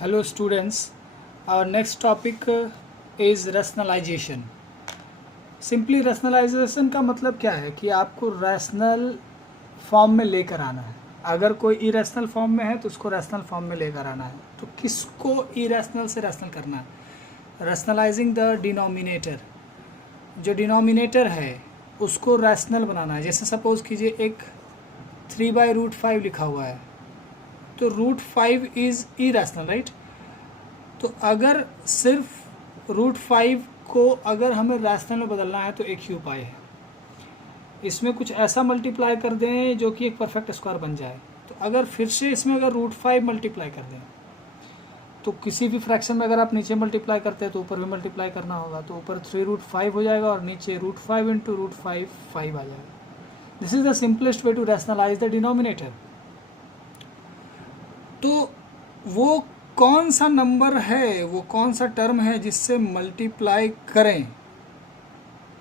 Hello students, our next topic is rationalization. Simply rationalisation का मतलब क्या है कि आपको रैशनल फॉर्म में लेकर आना है। अगर कोई इरेशनल फॉर्म में है तो उसको रैशनल फॉर्म में लेकर आना है। तो किसको इरेशनल से रैशनल करना है? रैशनलाइजिंग द डिनोमिनेटर, जो डिनोमिनेटर है उसको रैशनल बनाना है। जैसे सपोज कीजिए एक 3/√5 लिखा हुआ है, तो √5 इज़ इरेशनल, राइट। तो अगर सिर्फ √5 को अगर हमें रैशनल में बदलना है तो एक ही उपाय है, इसमें कुछ ऐसा मल्टीप्लाई कर दें जो कि एक परफेक्ट स्क्वायर बन जाए। तो अगर फिर से इसमें अगर √5 मल्टीप्लाई कर दें, तो किसी भी फ्रैक्शन में अगर आप नीचे मल्टीप्लाई करते हैं तो ऊपर भी मल्टीप्लाई करना होगा। तो ऊपर 3√5 हो जाएगा और नीचे √5 × √5 5 आ जाएगा। This is the simplest way to rationalise the denominator. तो वो कौन सा नंबर है, वो कौन सा टर्म है जिससे मल्टीप्लाई करें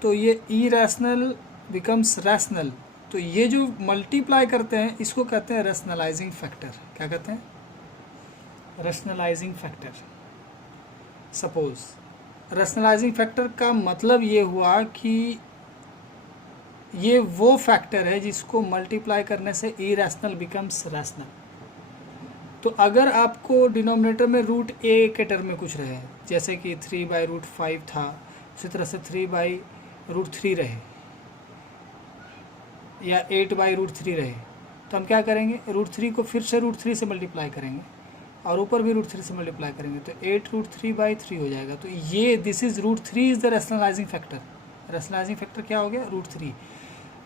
तो ये इरेशनल बिकम्स रैशनल। तो ये जो मल्टीप्लाई करते हैं इसको कहते हैं रैशनलाइजिंग फैक्टर। क्या कहते हैं? Rationalising factor. Suppose rationalising factor का मतलब ये हुआ कि ये वो फैक्टर है जिसको मल्टीप्लाई करने से इरेशनल बिकम्स रैशनल। तो अगर आपको डिनोमिनेटर में √a के टर्म में कुछ रहे, जैसे कि 3/√5 था, उसी तरह से 3/√3 रहे या 8/√3 रहे, तो हम क्या करेंगे? √3 को फिर से √3 से मल्टीप्लाई करेंगे और ऊपर भी √3 से मल्टीप्लाई करेंगे, तो 8√3/3 हो जाएगा। तो ये this is √3 is the rationalising factor. Rationalising factor क्या हो गया? √3।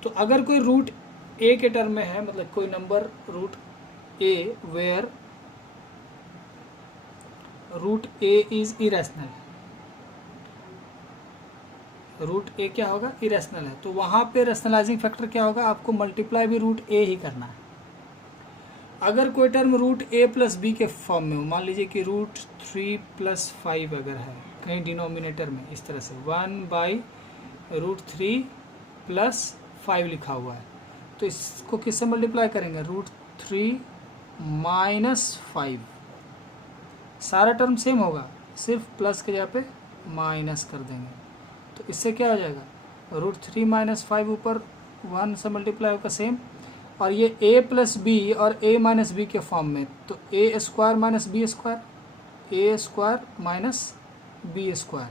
तो अगर कोई √a के टर्म में है, मतलब कोई number √a where √a is irrational, √a क्या होगा? इरेशनल है। तो वहाँ पे रैशनलाइजिंग फैक्टर क्या होगा? आपको मल्टीप्लाई भी √a ही करना है। अगर कोई टर्म √a + b के फॉर्म में हो, मान लीजिए कि √3 + 5 अगर है कहीं डिनोमिनेटर में, इस तरह से 1/√3 + 5 लिखा हुआ है, तो इसको किससे मल्टीप्लाई करेंगे? √3 - 5। सारा टर्म सेम होगा, सिर्फ प्लस के जगह पे माइनस कर देंगे। तो इससे क्या हो जाएगा? √3 - 5 ऊपर 1 से मल्टीप्लाई होगा सेम, और ये a + b और a - b के फॉर्म में, तो a² - b², a² - b²,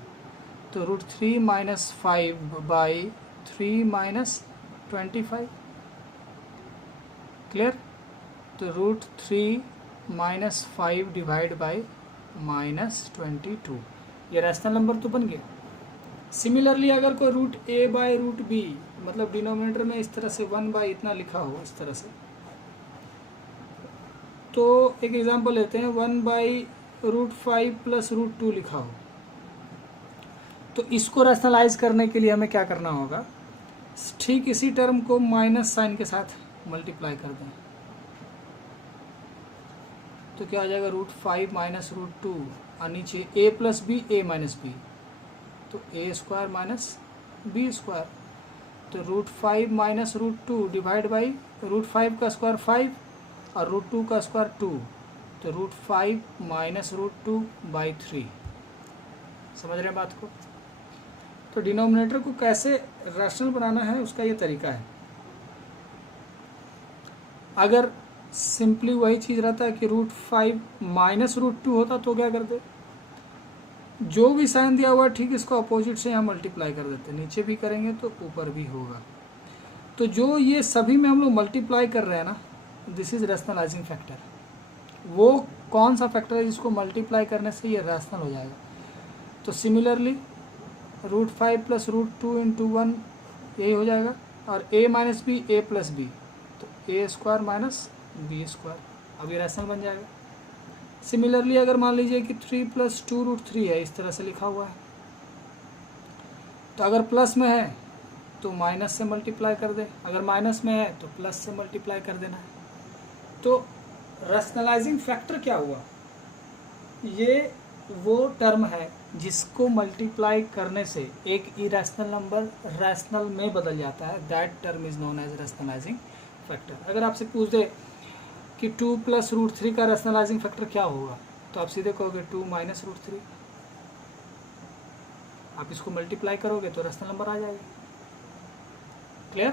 तो √3 - 5/3 - 25। क्लियर? तो √3 - 5 डिवाइड बाई -22, ये रैशनल नंबर तो बन गया। सिमिलरली अगर कोई √a/√b, मतलब डिनोमिनेटर में इस तरह से 1 इतना लिखा हो, इस तरह से, तो एक एग्जांपल लेते हैं, 1/√5 + √2 लिखा हो, तो इसको रैशनलाइज करने के लिए हमें क्या करना होगा? ठीक इसी टर्म को माइनस साइन के साथ मल्टीप्लाई कर दें, तो क्या आ जाएगा? √5 - √2 और नीचे a + b, a - b, तो a² - b², तो √5 - √2 डिवाइड बाई √5 का स्क्वायर 5 और √2 का स्क्वायर 2, तो √5 - √2/3। समझ रहे हैं बात को? तो डिनोमिनेटर को कैसे रैशनल बनाना है उसका ये तरीका है। अगर सिंपली वही चीज़ रहता है कि √5 - √2 होता तो क्या करते? जो भी साइन दिया हुआ है ठीक इसको अपोजिट से यहाँ मल्टीप्लाई कर देते, नीचे भी करेंगे तो ऊपर भी होगा। तो जो ये सभी में हम लोग मल्टीप्लाई कर रहे हैं ना, दिस इज रैशनलाइजिंग फैक्टर। वो कौन सा फैक्टर है जिसको मल्टीप्लाई करने से ये रैशनल हो जाएगा? तो सिमिलरली √5 + √2 × 1 यही हो जाएगा, और a - b, a + b, तो a² - b², अब ये रैशनल बन जाएगा। सिमिलरली अगर मान लीजिए कि 3 + 2 √3 है, इस तरह से लिखा हुआ है, तो अगर प्लस में है तो माइनस से मल्टीप्लाई कर दे, अगर माइनस में है तो प्लस से मल्टीप्लाई कर देना है। तो रैशनलाइजिंग फैक्टर क्या हुआ? ये वो टर्म है जिसको मल्टीप्लाई करने से एक इरेशनल नंबर रैशनल में बदल जाता है, that term is known as rationalising factor. अगर आपसे पूछ दे कि 2 + √3 का रैशनलाइजिंग फैक्टर क्या होगा, तो आप सीधे कहोगे 2 माइनस रूट 3, आप इसको मल्टीप्लाई करोगे तो रेशनल नंबर आ जाएगा। क्लियर?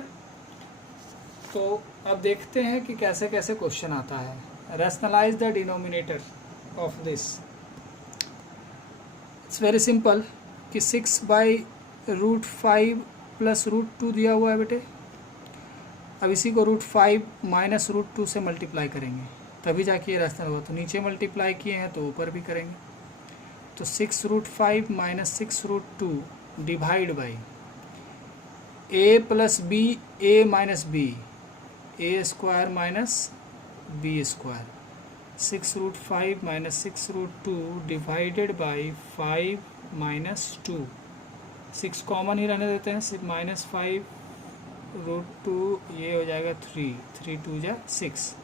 तो अब देखते हैं कि कैसे कैसे क्वेश्चन आता है। Rationalise the denominator of this. It's very simple कि 6/√5 प्लस √2 दिया हुआ है बेटे। अब इसी को √5 माइनस √2 से मल्टीप्लाई करेंगे तभी जाके ये रैशनल होगा। तो नीचे मल्टीप्लाई किए हैं तो ऊपर भी करेंगे। तो 6√5 minus 6√2 divide by a plus B a minus B a square minus B square. 6√5 minus 6√2 divided by 5 minus 2। 6 common ही रहने देते हैं, सिर्फ -5√2 ये हो जाएगा 3, 3 2 जा 6,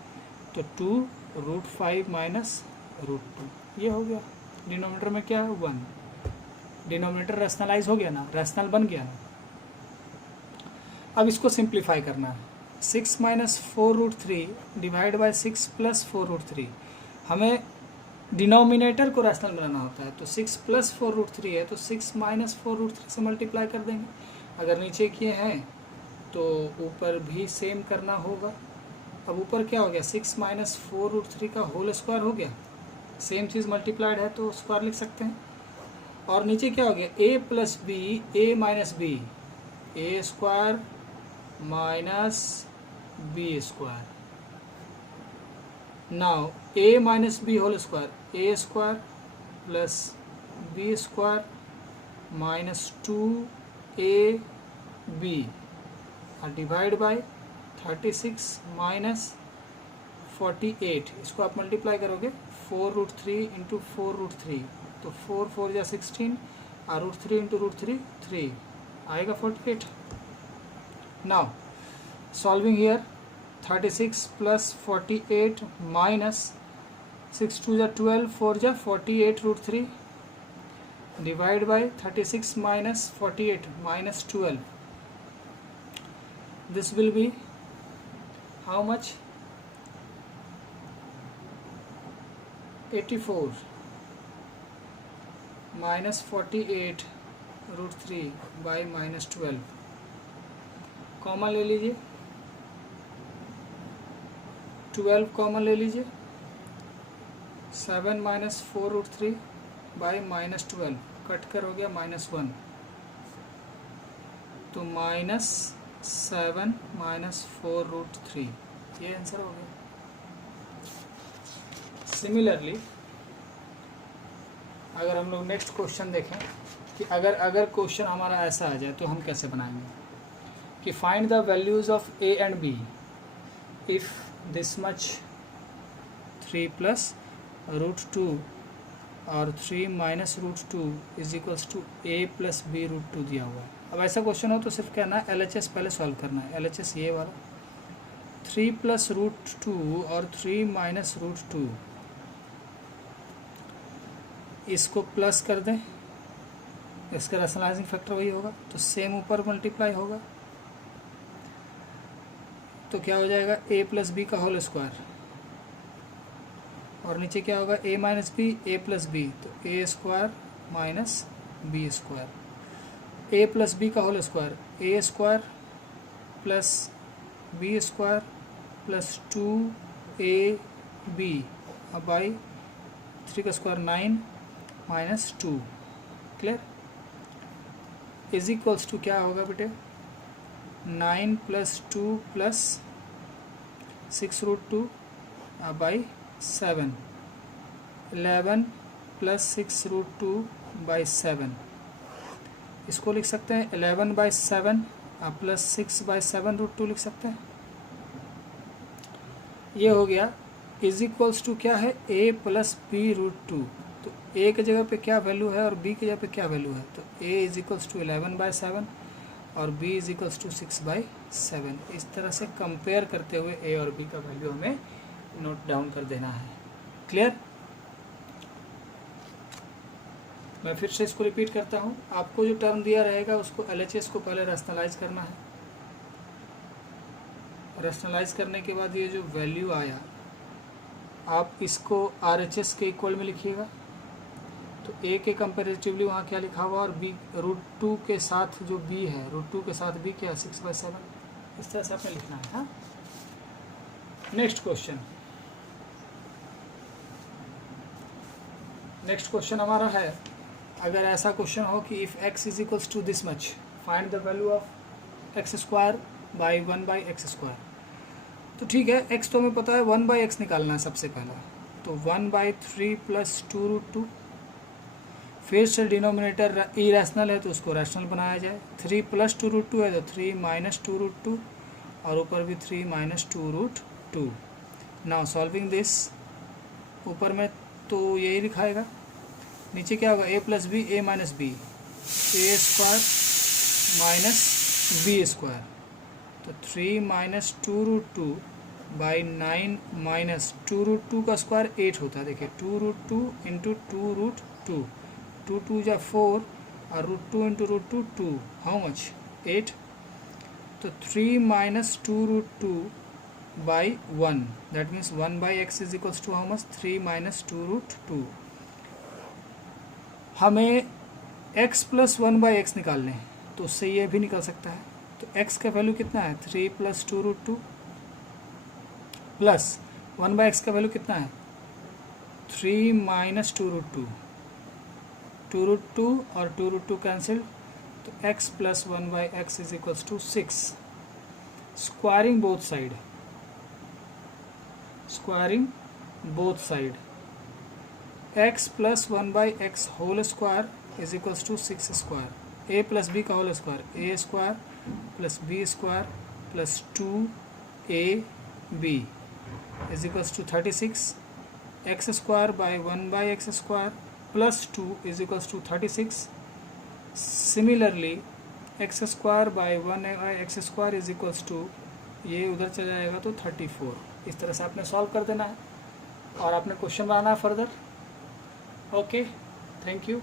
तो 2√5 माइनस √2 ये हो गया। डिनोमिनेटर में क्या है 1, डिनोमिनेटर रैशनलाइज हो गया ना, रैशनल बन गया ना। अब इसको सिंप्लीफाई करना है। 6 माइनस 4√3 डिवाइड बाई 6 प्लस 4√3। हमें डिनोमिनेटर को रैशनल बनाना होता है, तो 6 प्लस 4√3 है तो 6 माइनस 4√3 से मल्टीप्लाई कर देंगे। अगर नीचे किए हैं तो ऊपर भी सेम करना होगा। अब ऊपर क्या हो गया, 6 माइनस 4√3 का होल स्क्वायर हो गया, सेम चीज़ मल्टीप्लाइड है तो स्क्वायर लिख सकते हैं। और नीचे क्या हो गया, a plus B a minus B a square minus B square. Now a minus B whole square a square plus B square minus 2ab divide by 36 minus 48। इसको आप मल्टीप्लाई करोगे 4√3 इंटू 4√3, तो 4 4 जा 16 और √3 इंटू √3 3 आएगा 48। Now solving here 36 plus 48 minus 6 2 जा 12, 4 जा 48√3 divide by 36 minus 48 minus 12। This will be how much? 84 minus 48√3 by minus 12। Common ले लीजिए, 12 कॉमन ले लीजिए। 7 माइनस 4√3 बाई माइनस 12 कट कर हो गया -1, तो -7 माइनस 4√3 ये आंसर हो गया। सिमिलरली अगर हम लोग नेक्स्ट क्वेश्चन देखें कि अगर क्वेश्चन हमारा ऐसा आ जाए तो हम कैसे बनाएंगे कि find the values of a and b if this much 3 plus √2 और 3 minus √2 is equals to a plus b √2 दिया हुआ है। अब ऐसा क्वेश्चन हो तो सिर्फ क्या ना LHS पहले सॉल्व करना है। LHS ये वाला 3 प्लस √2 और 3 माइनस √2 इसको प्लस कर दें, इसका रैशनलाइजिंग फैक्टर वही होगा, तो सेम ऊपर मल्टीप्लाई होगा, तो क्या हो जाएगा a प्लस बी का होल स्क्वायर, और नीचे क्या होगा a minus B a plus b, तो a square minus B square. a plus b का whole square a square plus B square plus 2ab by 3 का square 9 minus 2। Clear? Is equals to क्या होगा बेटे 9 plus 2 plus 6√2 by 7, 11 plus 6√2 by 7। इसको लिख सकते हैं 11/7 प्लस 6/7√2 लिख सकते हैं। ये हो गया इज इक्वल्स टू क्या है a प्लस बी √2। तो a की जगह पे क्या वैल्यू है और b की जगह पे क्या वैल्यू है, तो a इज इक्वल्स टू 11/7 और b इज इक्वल्स टू 6/7। इस तरह से कंपेयर करते हुए a और b का वैल्यू हमें नोट डाउन कर देना है। क्लियर? मैं फिर से इसको रिपीट करता हूँ। आपको जो टर्म दिया रहेगा उसको LHS को पहले रैशनलाइज करना है। रैशनलाइज करने के बाद ये जो वैल्यू आया आप इसको RHS के इक्वल में लिखिएगा। तो A के कंपेरेटिवली वहाँ क्या लिखा हुआ, और B √2 के साथ जो B है, √2 के साथ B क्या 6/7, इस तरह से आपने लिखना है। हाँ, नेक्स्ट क्वेश्चन हमारा है, अगर ऐसा क्वेश्चन हो कि if x is equals to this much find the value of x² by 1/x²। तो ठीक है, x तो हमें पता है 1/x निकालना है सबसे पहला, तो 1/3 + 2√2। फिर से डिनोमिनेटर इरेशनल है तो उसको रैशनल बनाया जाए। 3 + 2√2 है तो 3 - 2√2, और ऊपर भी 3 - 2√2। नाउ सॉल्विंग दिस, ऊपर में तो यही लिखाएगा, नीचे क्या होगा, a + b a - b, a² - b²। तो 3 - 2√2 बाई 9 - 2√2 का स्क्वायर 8 होता है। देखिए 2√2 × 2√2, 2 2 जा 4, और √2 × √2 2, हाउ मच 8। तो 3 - 2√2 by 1, that means 1/x is equals to how much 3 - 2√2। हमें x + 1/x निकालने हैं, तो उससे ये भी निकल सकता है। तो x का वैल्यू कितना है, 3 + 2√2 प्लस 1/x का वैल्यू कितना है, 3 - 2√2, 2√2 और 2√2 कैंसिल, तो x + 1/x is equals to 6। Squaring both side, x + 1/x whole square is equals to 6², a + b का whole square, a² + b² + 2ab is equals to 36। x² by 1/x² + 2 is equals to 36। Similarly x² by 1/x² is equals to, ये उधर चला जाएगा तो 34। इस तरह से आपने सॉल्व कर देना है और आपने क्वेश्चन बनाना है फर्दर। Okay, thank you.